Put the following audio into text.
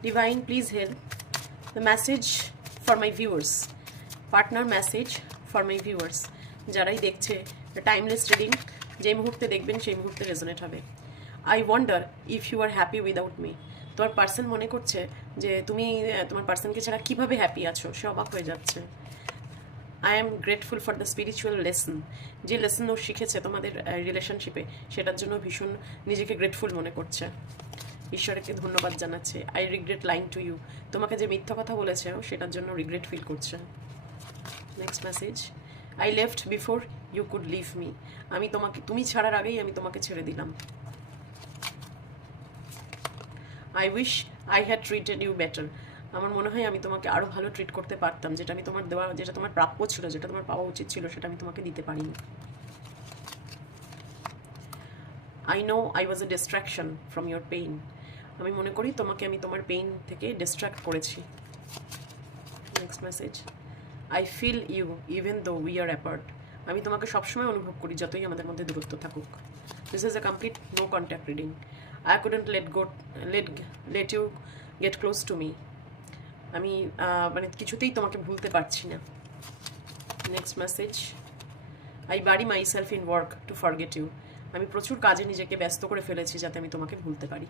Divine, please help. The message for my viewers. Partner message for my viewers. যারাই দেখছে timeless reading যে মুহূর্তে দেখবেন সেই মুহূর্তে রেজোনেট হবে। I wonder if you are happy without me. তোমার পার্সন মনে করছে যে তুমি তোমার পার্সনকে ছাড়া কিভাবে হ্যাপি আছো, সে অবাক হয়ে যাচ্ছে। I am grateful for the spiritual lesson. যে লেসন ও শিখেছে তোমাদের রিলেশনশিপে, সেটার জন্য ভীষণ নিজেকে গ্রেটফুল মনে করছে, ঈশ্বরকে ধন্যবাদ জানাচ্ছে। I regret lying to you. তোমাকে যে মিথ্যা কথা বলেছে সেটার জন্য রিগ্রেট ফিল করছে। Next message, I left before you could leave me. তুমি ছাড়ার আগেই আমি তোমাকে ছেড়ে দিলাম। I wish I had treated you better. আমার মনে হয় আমি তোমাকে আরও ভালো ট্রিট করতে পারতাম, যেটা আমি তোমার দেওয়া, যেটা তোমার প্রাপ্য ছিল, যেটা তোমার পাওয়া উচিত ছিল, সেটা আমি তোমাকে দিতে পারিনি। I know I was A distraction from your pain. আমি মনে করি তোমাকে আমি তোমার পেইন থেকে ডিস্ট্র্যাক্ট করেছি। Next message, I feel you even though we are apart. আমি তোমাকে সবসময় অনুভব করি যতই আমাদের মধ্যে দূরত্ব থাকুক। This is a complete no contact reading. I couldn't let you get close to me. আমি মানে কিছুতেই তোমাকে ভুলতে পারছি না। Next message, I bury myself in work to forget you. আমি প্রচুর কাজে নিজেকে ব্যস্ত করে ফেলেছি যাতে আমি তোমাকে ভুলতে পারি।